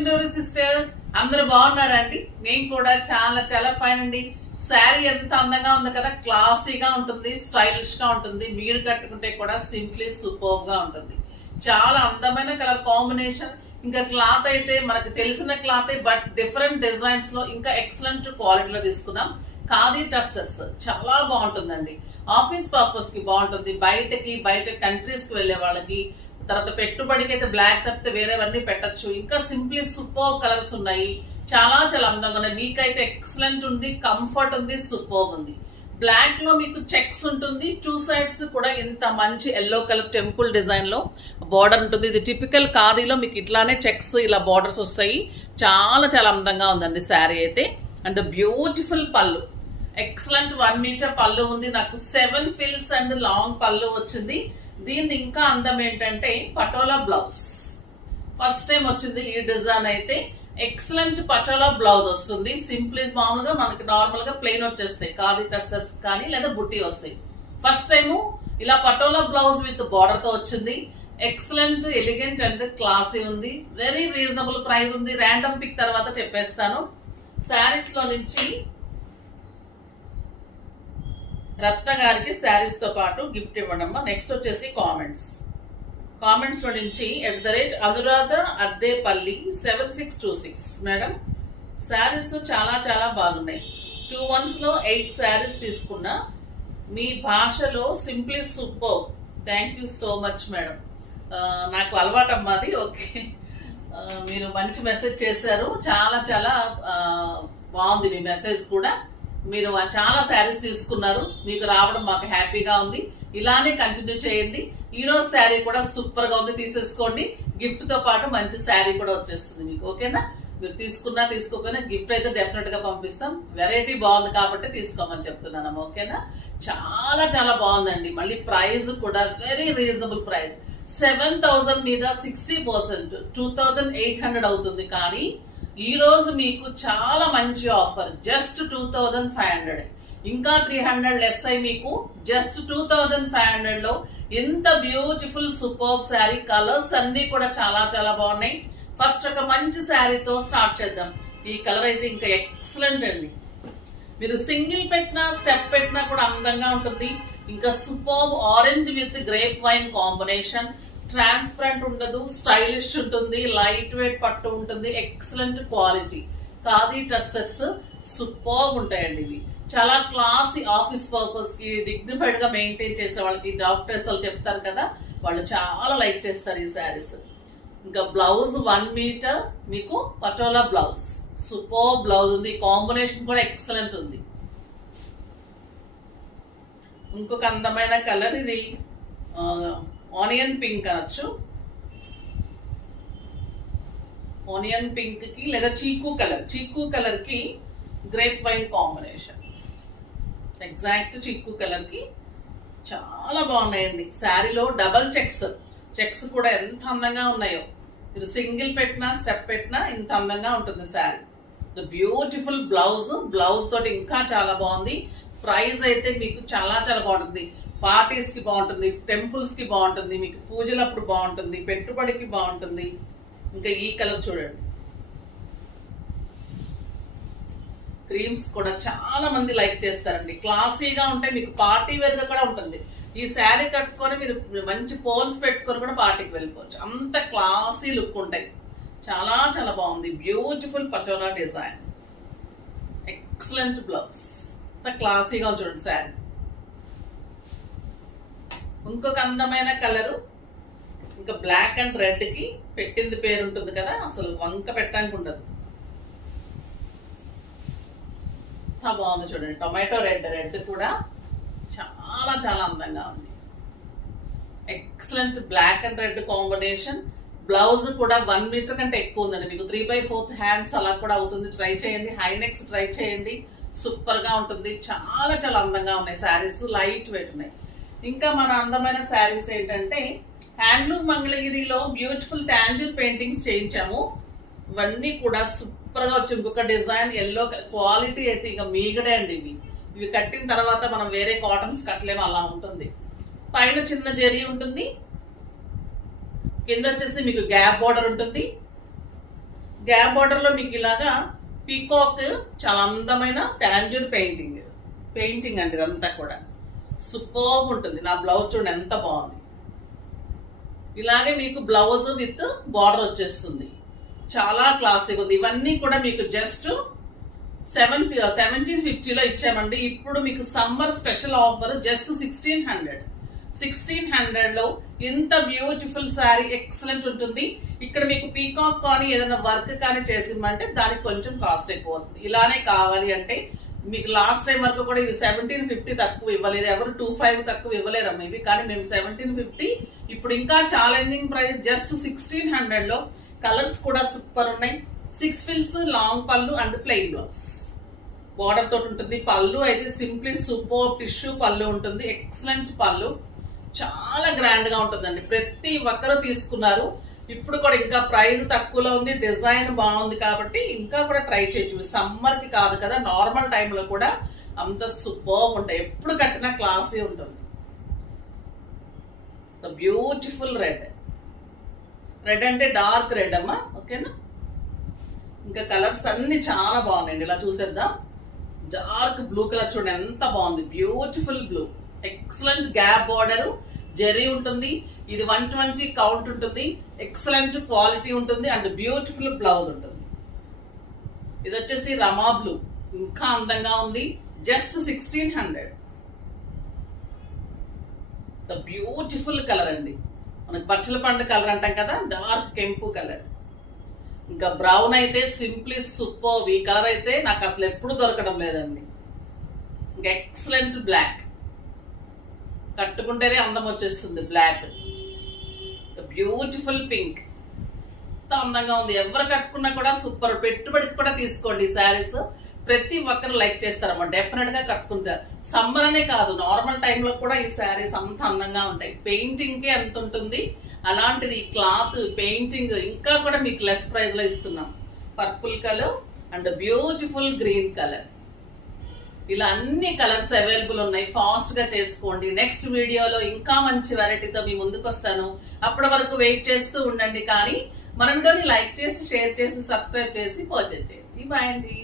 Chunduru sisters అందరూ బాగున్నారండి. నేను కూడా చాలా చాలా ఫైన్ అండి. శారీ ఎంత అందంగా ఉంది కదా, క్లాసీగా ఉంటుంది, స్టైలిష్ గా ఉంటుంది. మీరు కట్టుకుంటే కూడా సింప్లీ సూపర్ గా ఉంటుంది. చాలా అందమైన కలర్ కాంబినేషన్. ఇంకా క్లాత్ అయితే మనకు తెలిసిన క్లాత్, బట్ డిఫరెంట్ డిజైన్స్ లో ఇంకా ఎక్సలెంట్ క్వాలిటీలో తీసుకున్నాం. ఖాదీ టస్సర్స్ చాలా బాగుంటుందండి. ఆఫీస్ పర్పస్ కి బాగుంటుంది, బయట కంట్రీస్ కి వెళ్లే వాళ్ళకి, తర్వాత పెట్టుబడికి అయితే బ్లాక్ తప్పితే వేరేవన్నీ పెట్టచ్చు. ఇంకా సింప్లీ సూపర్ కలర్స్ ఉన్నాయి, చాలా చాలా అందంగా ఉన్నాయి. మీకైతే ఎక్సలెంట్ ఉంది, కంఫర్ట్ ఉంది, సూపర్ ఉంది. బ్లాక్ లో మీకు చెక్స్ ఉంటుంది, టూ సైడ్స్ కూడా ఇంత మంచి ఎల్లో కలర్ టెంపుల్ డిజైన్ లో బార్డర్ ఉంటుంది. ఇది టిపికల్ ఖాదీలో మీకు ఇట్లానే చెక్స్ ఇలా బార్డర్స్ వస్తాయి. చాలా చాలా అందంగా ఉందండి శారీ అయితే. అండ్ బ్యూటిఫుల్ పళ్ళు, ఎక్సలెంట్ 1 మీటర్ పళ్ళు ఉంది. నాకు 7 ఫిల్స్ అండ్ లాంగ్ పళ్ళు వచ్చింది. దీని ఇంకా అందం ఏంటంటే పటోలా బ్లౌజ్ ఫస్ట్ టైం వచ్చింది. ఈ డిజైన్ అయితే ఎక్సలెంట్ పటోలా బ్లౌజ్ వస్తుంది. సింప్లీ మామూలుగా మనకి నార్మల్ గా ప్లెయిన్ వచ్చేస్తాయి, ఖాదీ టస్సర్స్ కానీ లేదా బుట్టి వస్తాయి. ఫస్ట్ టైము ఇలా పటోలా బ్లౌజ్ విత్ బార్డర్ తో వచ్చింది. ఎక్సలెంట్, ఎలిగెంట్ అండ్ క్లాసీ ఉంది. వెరీ రీజనబుల్ ప్రైస్ ఉంది. ర్యాండమ్ పిక్ తర్వాత చెప్పేస్తాను. శారీస్ లో నుంచి రత్న గారికి శారీస్ తో పాటు గిఫ్ట్ ఇవ్వడమ్మా. నెక్స్ట్ వచ్చేసి కామెంట్స్ లో నుంచి @అనురాధ అద్దేపల్లి 7626 మేడం, శారీస్ చాలా చాలా బాగున్నాయి. 2 months లో 8 శారీస్ తీసుకున్నా. మీ భాషలో simply super. Thank you so much madam. నాకు అలవాటమ్మా అది. ఓకే, మీరు మంచి మెసేజ్ చేశారు. చాలా చాలా బాగుంది మీ మెసేజ్ కూడా. మీరు చాలా శారీస్ తీసుకున్నారు, మీకు రావడం మాకు హ్యాపీగా ఉంది. ఇలానే కంటిన్యూ చేయండి. ఈ రోజు శారీ కూడా సూపర్ గా ఉంది, తీసేసుకోండి. గిఫ్ట్ తో పాటు మంచి శారీ కూడా వచ్చేస్తుంది మీకు. ఓకేనా, మీరు తీసుకున్నా తీసుకోకపోయినా గిఫ్ట్ అయితే డెఫినెట్ గా పంపిస్తాం. వెరైటీ బాగుంది కాబట్టి తీసుకోమని చెప్తున్నాను. ఓకేనా, చాలా చాలా బాగుందండి. మళ్ళీ ప్రైస్ కూడా వెరీ రీజనబుల్ ప్రైస్. 7,000 మీద 60%, 2,800 అవుతుంది. కానీ ఈ రోజు మీకు చాలా మంచి ఆఫర్, జస్ట్ 2,500. ఇంకా 300 లెస్ అయి మీకు జస్ట్ 2,500 లో ఎంత బ్యూటిఫుల్ సూపర్ శారీ. కలర్స్ అన్ని కూడా చాలా చాలా బాగున్నాయి. ఫస్ట్ ఒక మంచి శారీతో స్టార్ట్ చేద్దాం. ఈ కలర్ అయితే ఇంకా ఎక్సలెంట్ అండి. మీరు సింగిల్ పెట్టినా స్టెప్ పెట్టినా కూడా అందంగా ఉంటుంది. ఇంకా super orange with grape wine combination. Transparent ఉండదు, స్టైలిష్ ఉంటుంది, లైట్ వెయిట్ పట్టు ఉంటుంది, excellent quality. Khadi tussars super ఉంటాయండి. ఇవి చాలా క్లాసీ, ఆఫీస్ పర్పస్ కి డిగ్నిఫైడ్ గా మెయింటైన్ చేసే వాళ్ళకి, డాక్టర్స్ వాళ్ళు చెప్తారు కదా, వాళ్ళు చాలా లైక్ చేస్తారు ఈ శారీస్. ఇంకా బ్లౌజ్ 1 మీటర్ మీకు పటోలా బ్లౌజ్, సూపర్ బ్లౌజ్ ఉంది. కాంబినేషన్ కూడా ఎక్సలెంట్ ఉంది. ఇంకొక అందమైన కలర్, ఇది ఆనియన్ పింక్ అనొచ్చు. ఆనియన్ పింక్ కి లేదా చీకు కలర్ కి గ్రేప్ వైన్ కాంబినేషన్. ఎగ్జాక్ట్ చీకు కలర్ కి చాలా బాగున్నాయండి. శారీలో డబల్ చెక్స్ కూడా ఎంత అందంగా ఉన్నాయో. మీరు సింగిల్ పెట్టినా స్టెప్ పెట్టినా ఇంత అందంగా ఉంటుంది శారీ. బ్యూటిఫుల్ బ్లౌజ్ తోటి ఇంకా చాలా బాగుంది. ప్రైస్ అయితే మీకు చాలా చాలా బాగుంటుంది. పార్టీస్ కి బాగుంటుంది, టెంపుల్స్ కి బాగుంటుంది, మీకు పూజలప్పుడు బాగుంటుంది, పెట్టుబడికి బాగుంటుంది. ఇంకా ఈ కలర్ చూడండి, క్రీమ్స్ కూడా చాలా మంది లైక్ చేస్తారండి. క్లాసీగా ఉంటాయి, మీకు పార్టీ వేర్ గా కూడా ఉంటుంది. ఈ శారీ కట్టుకొని మీరు మంచి పోల్స్ పెట్టుకొని కూడా పార్టీకి వెళ్ళిపోవచ్చు. అంత క్లాసీ లుక్ ఉంటాయి. చాలా చాలా బాగుంది. Beautiful patola design, excellent blouse, అంత క్లాసీగా చూడండి శారీ. ఇంకొక అందమైన కలరు, ఇంకా బ్లాక్ అండ్ రెడ్ కి పెట్టింది పేరు ఉంటుంది కదా, అసలు వంక పెట్టడానికి ఉండదు. బాగుంది చూడండి, టొమాటో రెడ్ కూడా చాలా చాలా అందంగా ఉంది. Excellent black and red combination. Blouse కూడా 1 మీటర్ కంటే ఎక్కువ ఉందండి. మీకు 3/4 హ్యాండ్స్ అలా కూడా అవుతుంది. ట్రై చేయండి. హై నెక్స్ ట్రై చేయండి, సూపర్ గా ఉంటుంది. చాలా చాలా అందంగా ఉన్నాయి శారీస్, లైట్ వెయిట్ ఉన్నాయి. ఇంకా మన అందమైన శారీస్ ఏంటంటే హ్యాండ్లూమ్ మంగళగిరిలో బ్యూటిఫుల్ టాంజిల్ పెయింటింగ్స్ చేయించాము. ఇవన్నీ కూడా సూపర్ గా వచ్చి ఇంకొక డిజైన్ ఎల్లో క్వాలిటీ అయితే ఇక మీగడే అండి. ఇవి కట్టిన తర్వాత మనం వేరే కాటన్స్ కట్టలేము, అలా ఉంటుంది. పైన చిన్న జరీ ఉంటుంది, కింద వచ్చేసి మీకు గ్యాప్ బోర్డర్ ఉంటుంది. గ్యాప్ బార్డర్ లో మీకు ఇలాగా పీకాక్, చాలా అందమైన టాంజూర్ పెయింటింగ్ అండి. ఇదంతా కూడా సూపర్బ్ ఉంటుంది. నా బ్లౌజ్ చూడండి ఎంత బాగుంది. ఇలాగే మీకు బ్లౌజ్ విత్ బార్డర్ వచ్చేస్తుంది. చాలా క్లాసిక్ ఉంది. ఇవన్నీ కూడా మీకు జస్ట్ 1750లో ఇచ్చామండి. ఇప్పుడు మీకు సమ్మర్ స్పెషల్ ఆఫర్ జస్ట్ 1600లో ఇంత బ్యూటిఫుల్ శారీ ఎక్సలెంట్ ఉంటుంది. ఇక్కడ మీకు పీకాక్ కానీ ఏదైనా వర్క్ కానీ చేసిమంటే దానికి కొంచెం కాస్ట్ ఎక్కువ అవుతుంది. ఇలానే కావాలి అంటే మీకు లాస్ట్ టైం వరకు కూడా ఇవి 1750 తక్కువ ఇవ్వలేదు, ఎవరు 25 తక్కువ ఇవ్వలేరు మేబీ, కానీ మేము 1750. ఇప్పుడు ఇంకా ఛాలెంజింగ్ ప్రైస్ జస్ట్ 1600లో. కలర్స్ కూడా సూపర్ ఉన్నాయి. 6 ఫిల్స్, లాంగ్ పళ్ళు అండ్ ప్లెయిన్ బ్లౌజ్ బార్డర్ తోటి ఉంటుంది. పళ్ళు అయితే సింప్లీ సూపర్ టిష్యూ పళ్ళు ఉంటుంది. ఎక్సలెంట్ పళ్ళు, చాలా గ్రాండ్ గా ఉంటుందండి. ప్రతి ఒక్కరు తీసుకున్నారు. ఇప్పుడు కూడా ఇంకా ప్రైస్ తక్కువలో ఉంది, డిజైన్ బాగుంది కాబట్టి ఇంకా కూడా ట్రై చేయొచ్చు. సమ్మర్ కి కాదు కదా, నార్మల్ టైంలో కూడా అంత సూపర్ ఉంటాయి. ఎప్పుడు కట్టినా క్లాసీ ఉంటుంది. బ్యూటిఫుల్ రెడ్ అంటే డార్క్ రెడ్ అమ్మా, ఓకేనా. ఇంకా కలర్స్ అన్ని చాలా బాగున్నాయండి. ఇలా చూసేద్దాం. డార్క్ బ్లూ కలర్ చూడండి ఎంత బాగుంది. Beautiful blue, excellent gap border, zari ఉంటుంది. ఇది 120 కౌంట్ ఉంటుంది. ఎక్సలెంట్ క్వాలిటీ ఉంటుంది అండ్ బ్యూటిఫుల్ బ్లౌజ్ ఉంటుంది. ఇది వచ్చేసి రమా బ్లూ, ఇంకా అందంగా ఉంది. జస్ట్ 1600. బ్యూటిఫుల్ కలర్ అండి. మనకి పచ్చల పండు కలర్ అంటాం కదా, డార్క్ కెంపు కలర్. ఇంకా బ్రౌన్ అయితే సింప్లీ సూపర్. ఈ కలర్ అయితే నాకు అసలు ఎప్పుడు దొరకడం లేదండి. ఇంకా ఎక్సలెంట్ బ్లాక్, కట్టుకుంటేనే అందం వచ్చేస్తుంది. బ్లాక్, బ్యూటిఫుల్ పింక్, ఎంత అందంగా ఉంది. ఎవరు కట్టుకున్నా కూడా సూపర్. పెట్టుబడికి కూడా తీసుకోండి ఈ శారీస్. ప్రతి ఒక్కరు లైక్ చేస్తారమ్మా, డెఫినెట్ గా కట్టుకుంటారు. సమ్మర్ అనే కాదు, నార్మల్ టైంలో కూడా ఈ శారీస్ అంత అందంగా ఉంటాయి. పెయింటింగ్ కి ఎంత ఉంటుంది, అలాంటిది ఈ క్లాత్ పెయింటింగ్ ఇంకా కూడా మీకు లెస్ ప్రైస్ లో ఇస్తున్నాం. Purple colour and beautiful green colour, ఇలా అన్ని కలర్స్ అవైలబుల్ ఉన్నాయి. ఫాస్ట్ గా చేసుకోండి. నెక్స్ట్ వీడియోలో ఇంకా మంచి వెరైటీతో మీ ముందుకు వస్తాను. అప్పటి వరకు వెయిట్ చేస్తూ ఉండండి. కానీ మన వీడియోని లైక్ చేసి, షేర్ చేసి, సబ్స్క్రైబ్ చేసి పర్చేజ్ చేయండి. బాయ్ అండి.